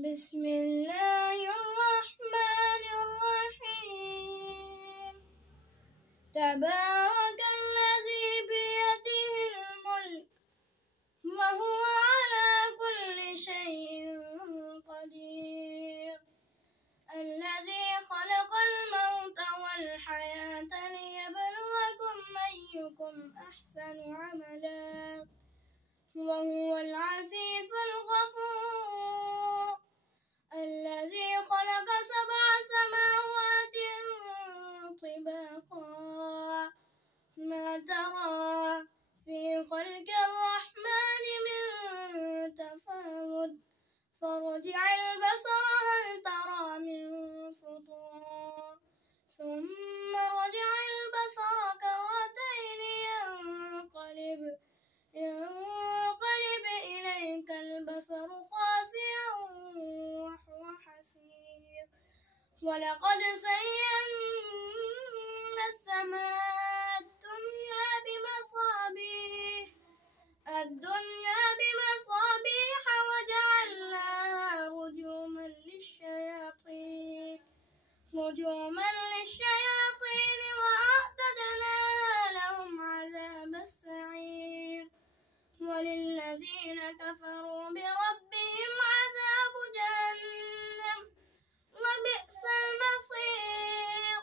بسم الله الرحمن الرحيم. تبارك الذي بيده الملك وهو على كل شيء قدير، الذي خلق الموت والحياة ليبلوكم أيكم أحسن عملا وهو العزيز الغفور، الذي خلق 7 سماوات طباقا ما ترى في خلق الرحمن من تفاوت فارجع البصر هل ترى من فطور ثم ارجع البصر كرتين ينقلب إليك البصر خاسئا وهو حسير، ولقد زينا السماء الدنيا بمصابيح وجعلناها رجوما للشياطين وأعتدنا لهم عذاب السعير، وللذين كفروا بربهم عذاب جهنم وبئس المصير.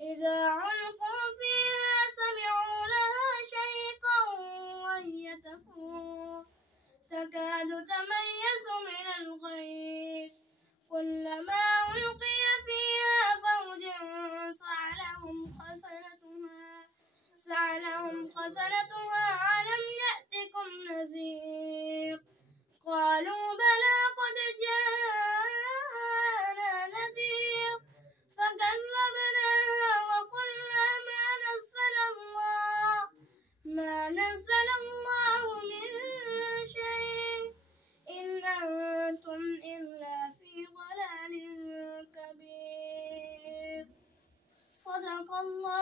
إذا علقوا فيها سمعوا لها شيقا وهي تفور تكاد تميز من الغيظ كلما ألقي فيها فوج سألهم خزنتها ألم يأتكم نذير قالوا بلى قد جاءنا نذير فكذبنا وقلنا ما نزل الله من شيء إن أنتم إلا في ضلال كبير. صدق الله